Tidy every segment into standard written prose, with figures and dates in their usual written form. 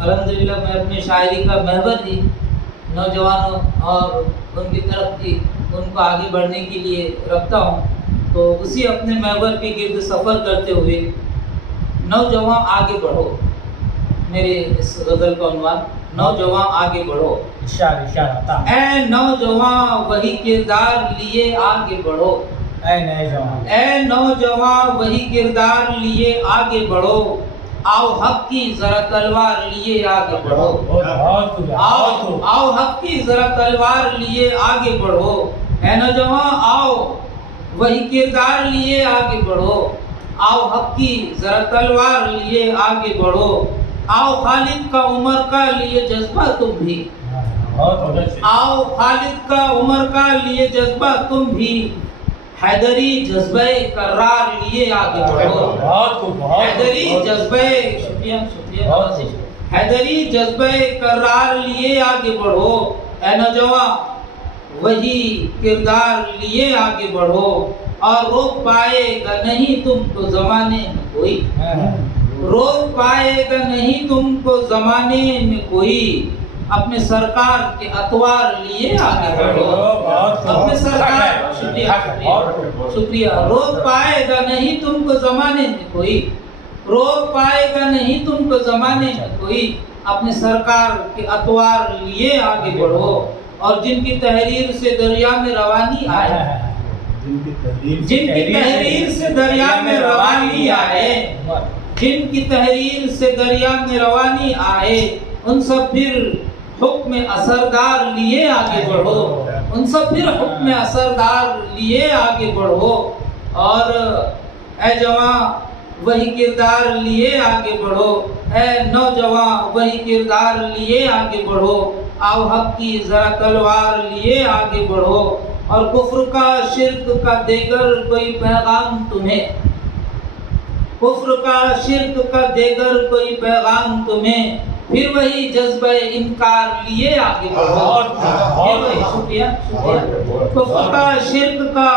الحمدللہ میں اپنی شاعری کا محور ہی نوجوانوں اور ان کی ترقی ان کو آگے بڑھنے کے لیے رکھتا ہوں، تو اسی اپنے محور کے گرد سفر کرتے ہوئے نوجوان آگے بڑھو، میرے اس غزل کا عنوان نوجوان آگے بڑھو۔ اے نوجوان وہی کردار لیے آگے بڑھو، اے نوجوان وہی کردار لیے آگے بڑھو، آؤ حق کی ذرا تلوار لیے آگے بڑھو، آؤ حق کی ذرا تلوار لیے آگے بڑھو، اے نوجوان آؤ وہی کردار لیے آگے بڑھو، آؤ حق کی ذرا تلوار لیے آگے بڑھو، آؤ خالد کا عمر کا لیے جذبہ تم بھی، آؤ خالد کا عمر کا لیے جذبہ تم بھی، حیدری جذبہ کرار لیے آگے بڑھو، حیدری جذبہ حیدری جذبہ کرار لیے آگے بڑھو، اے نوجوان وہی کردار لیے آگے بڑھو، اور روک پائے گا نہیں تم کو زمانے میں کوئی، روک پائے گا نہیں تم کو زمانے میں کوئی، اپنے سرکار کے اطوار لیے آگے بڑھو، اپنے سرکار شکریہ روک پائے گا نہیں تم کو زمانے میں کوئی، روک پائے گا نہیں تم کو زمانے میں کوئی، اپنے سرکار کے اطوار لیے آگے بڑھو، اور جن کی تحریر سے دریا میں روانی آئے، جن کی تحریر سے دریا میں روانی آئے، جن کی تحریر سے دریا میں روانی آئے، ان سب پھر حکم اثردار لیے آگے بڑھو، ان سب پھر حکم اثردار لیے آگے بڑھو، اور اے جوان وہی کردار لیے آگے بڑھو، اے نوجوان وہی کردار لیے آگے بڑھو، آؤ حق کی ذرا تلوار لیے آگے بڑھو، اور کفر کا شرک کا دیگر کوئی پیغام تمہیں، کفر کا شرک کا دیگر کوئی پیغام تمہیں، پھر وہی جذبہ انکار لیے آگے بڑھو، شکریہ کفر کا شرک کا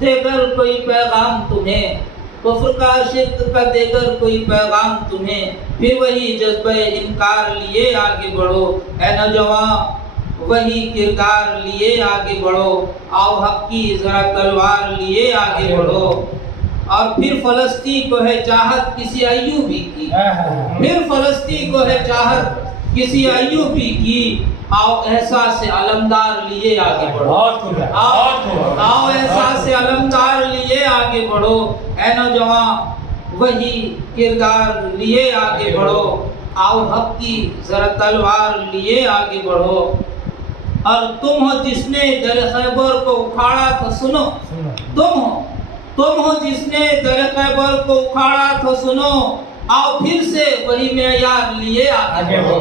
دیگر کوئی پیغام تمہیں، کفر کا شرک کا دیگر کوئی پیغام تمہیں، پھر وہی جذبہ انکار لیے آگے بڑھو، اے نوجوان وہی کردار لیے آگے بڑھو، آؤ حق کی ذرا تلوار لیے آگے بڑھو، اور پھر فلسطین کو ہے چاہت کسی ایوبی کی، پھر فلسطین کو ہے چاہت کسی ایوبی کی، آؤ احساس علمدار لیے آگے بڑھو، آؤ احساس علمدار لیے آگے بڑھو، اے نوجوان وہی کردار لیے آگے بڑھو، آؤ حق کی ذرا تلوار لیے آگے بڑھو، اور تم ہو جس نے در خیبر کو اکھاڑا تھا، سنو تم ہو جس نے در خیبر کو اکھاڑا تھا، سنو آؤ پھر سے وہی معیار لیے آگے بڑھو،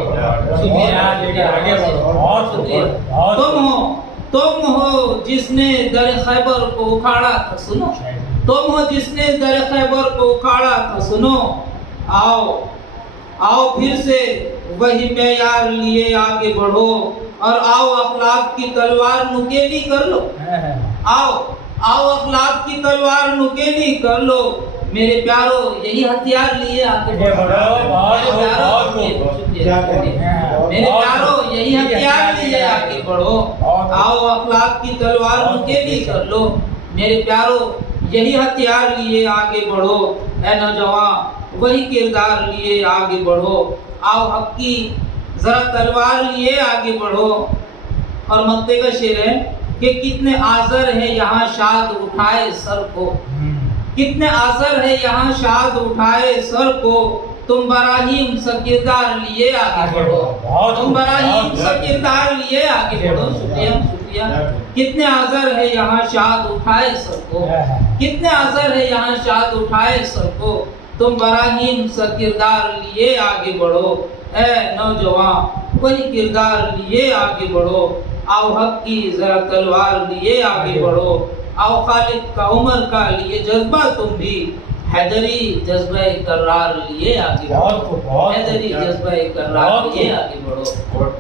تم ہو جس نے در خیبر کو اکھاڑا تھا، سنو تم ہو جس نے در خیبر کو اکھاڑا تھا، سنو آؤ پھر سے وہی معیار لیے آگے بڑھو، اور آؤ اخلاق کی تلوار نکیلی کر لو، آؤ اخلاق کی تلوار نکیلی کر لو، میرے پیارو یہی ہتھیار لیے آگے بڑھو، میرے پیارو یہی ہتھیار لیے آگے بڑھو، آؤ اخلاق کی تلوار نکیلی کر لو، میرے پیارو یہی ہتھیار لیے آگے بڑھو، اے نوجوان وہی کردار لیے آگے بڑھو، آؤ حق کی ذرا تلوار لیے آگے بڑھو۔ اور مقطع کا شعر ہے کہ کتنے آزر ہے یہاں شاد اٹھائے سر کو، کتنے آزر ہے یہاں شاد اٹھائے سر کو، تم براہیم سا کردار لیے آگے بڑھو، تم براہیم سا کردار لیے آگے بڑھو، شکریہ کتنے آزر ہے یہاں شاد اٹھائے سر کو، کتنے آزر ہے یہاں شاد اٹھائے سر کو، تم براہیم سا کردار لیے آگے بڑھو، اے نوجوان وہی کردار لیے آگے بڑھو، آؤ حق کی ذرا تلوار لیے آگے بڑھو، آؤ خالد کا عمر کا لیے جذبہ تم بھی، حیدری جذبہ کرار لیے آگے بڑھو، حیدری جذبہ کرار لیے آگے بڑھو۔